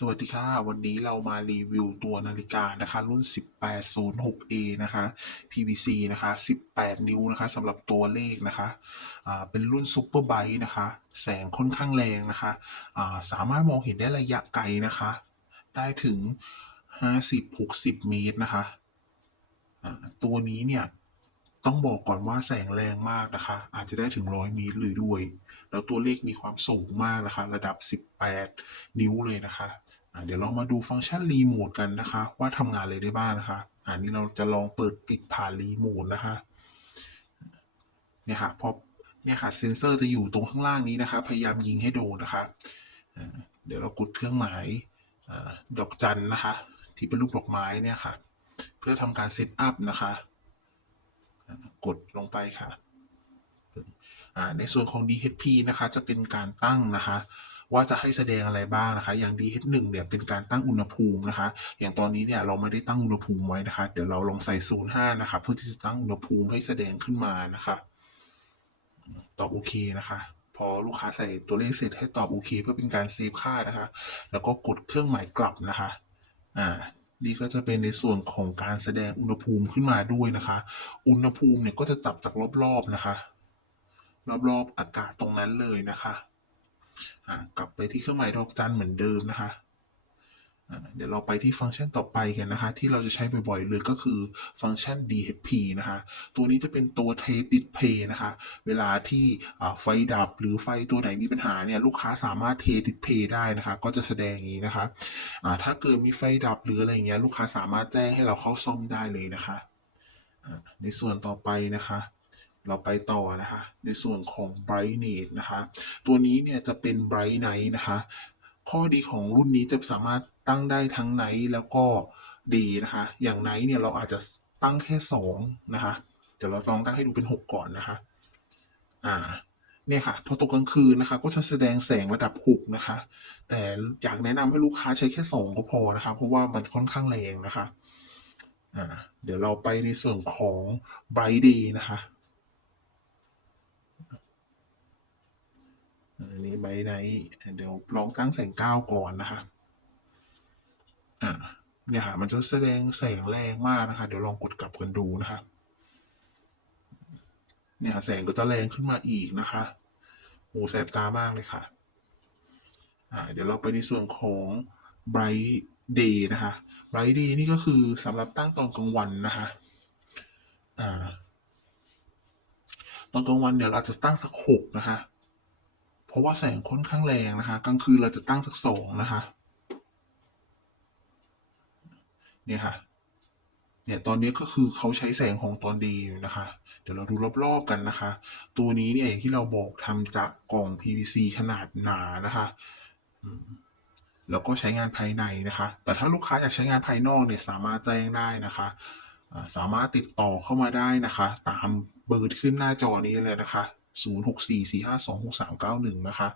สวัสดีค่ะ วันนี้เรามารีวิวตัวนาฬิกานะคะรุ่น 1806A นะคะ PVC นะคะ 18 นิ้วนะคะสำหรับตัวเลขนะคะอ่าเป็นรุ่นซูเปอร์ไบต์นะคะ แสงค่อนข้างแรงนะคะอ่าสามารถมองเห็นได้ระยะไกลนะคะ ได้ถึง 50-60 เมตรนะคะอ่าตัวนี้เนี่ยต้องบอกก่อนว่าแสงแรงมากนะคะ อาจจะได้ถึง 100 เมตรเลยด้วย แล้วตัวเลขมีความสูงมากนะคะ ระดับ 18 นิ้วเลยนะคะ เดี๋ยวเรามาดูฟังก์ชันรีโมทกันนะคะ ว่าทำงานอะไรได้บ้างนะคะอันนี้เราจะลองเปิดปิดผ่านรีโมทนะคะเนี่ยค่ะพอเนี่ยค่ะเซนเซอร์จะอยู่ตรงข้างล่างนี้นะคะ พยายามยิงให้โดนนะคะเดี๋ยวเรากดเครื่องหมายอดอกจันนะคะ ที่เป็นรูปดอกไม้เนี่ยค่ะ เพื่อทำการเซตอัพนะคะ กดลงไปค่ะในส่วนของ DHP นะคะ จะเป็นการตั้งนะคะ ว่าจะให้แสดงอะไรบ้างนะคะ อย่าง DH1 เนี่ยเป็นการตั้งอุณหภูมินะคะ อย่างตอนนี้เนี่ยเราไม่ได้ตั้งอุณหภูมิไว้นะคะ เดี๋ยวเราลองใส่05นห้านะคะเพื่อที่จะตั้งอุณหภูมิให้แสดงขึ้นมานะคะ ตอบโอเคนะคะพอลูกค้าใส่ตัวเลขเสร็จให้ตอบโอเค เพื่อเป็นการเซฟค่านะคะ แล้วก็กดเครื่องหมายกลับนะคะ อ่า นี่ก็จะเป็นในส่วนของการแสดงอุณหภูมิขึ้นมาด้วยนะคะ อุณหภูมิเนี่ยก็จะจับจากรอบๆนะคะ รอบๆอากาศตรงนั้นเลยนะคะ กลับไปที่เครื่องหมายดอกจันเหมือนเดิมนะคะเดี๋ยวเราไปที่ฟังก์ชันต่อไปกันนะคะ ที่เราจะใช้บ่อยๆเลยก็คือฟังก์ชัน DHP นะคะ ตัวนี้จะเป็นตัวเทปดิสเพย์นะคะ เวลาที่ไฟดับหรือไฟตัวไหนมีปัญหาเนี่ยลูกค้าสามารถเทดิสเพย์ได้นะคะ ก็จะแสดงอย่างนี้นะคะอ่าถ้าเกิดมีไฟดับหรืออะไรอย่างเงี้ยลูกค้าสามารถแจ้งให้เราเข้าซ่อมได้เลยนะคะ ในส่วนต่อไปนะคะ เราไปต่อนะคะ ในส่วนของ brightness นะคะ ตัวนี้เนี่ยจะเป็น bright night นะคะ ข้อดีของรุ่นนี้จะสามารถตั้งได้ทั้ง night แล้วก็ day นะคะ อย่าง night เนี่ยเราอาจจะตั้งแค่ 2 นะคะ เดี๋ยวเราลองตั้งให้ดูเป็น 6 ก่อนนะคะ อ่าเนี่ยค่ะพอตกกลางคืนนะคะ ก็จะแสดงแสงระดับ6นะคะ แต่อยากแนะนำให้ลูกค้าใช้แค่2ก็พอนะคะ เพราะว่ามันค่อนข้างแรงนะคะอ่าเดี๋ยวเราไปในส่วนของ bright day นะคะ อันนี้ใบไนเดี๋ยวลองตั้งแสงเก้าก่อนนะคะ อ่าเนี่ยค่ะมันจะแสดงแสงแรงมากนะคะ เดี๋ยวลองกดกลับกันดูนะคะ เนี่ยแสงก็จะแรงขึ้นมาอีกนะคะโอ้แสบตามากเลยค่ะ อ่า เดี๋ยวเราไปในส่วนของ bright day นะคะ bright day นี่ก็คือสำหรับตั้งตอนกลางวันนะคะ อ่า ตอนกลางวันเดี๋ยวเราจะตั้งสักหกนะคะ เพราะว่าแสงค่อนข้างแรงนะคะกลางคืนเราจะตั้งสักสองนะคะเนี่ยค่ะเนี่ยตอนนี้ก็คือเขาใช้แสงของตอนดีอยู่นะคะ เดี๋ยวเราดูรอบๆกันนะคะ ตัวนี้เนี่ยอย่างที่เราบอกทำจากกล่อง PVC ขนาดหนานะคะแล้วก็ใช้งานภายในนะคะ แต่ถ้าลูกค้าอยากใช้งานภายนอกเนี่ยสามารถแจ้งได้นะคะ สามารถติดต่อเข้ามาได้นะคะ ตามเบอร์ขึ้นหน้าจอนี้เลยนะคะ 0644526391 นะคะ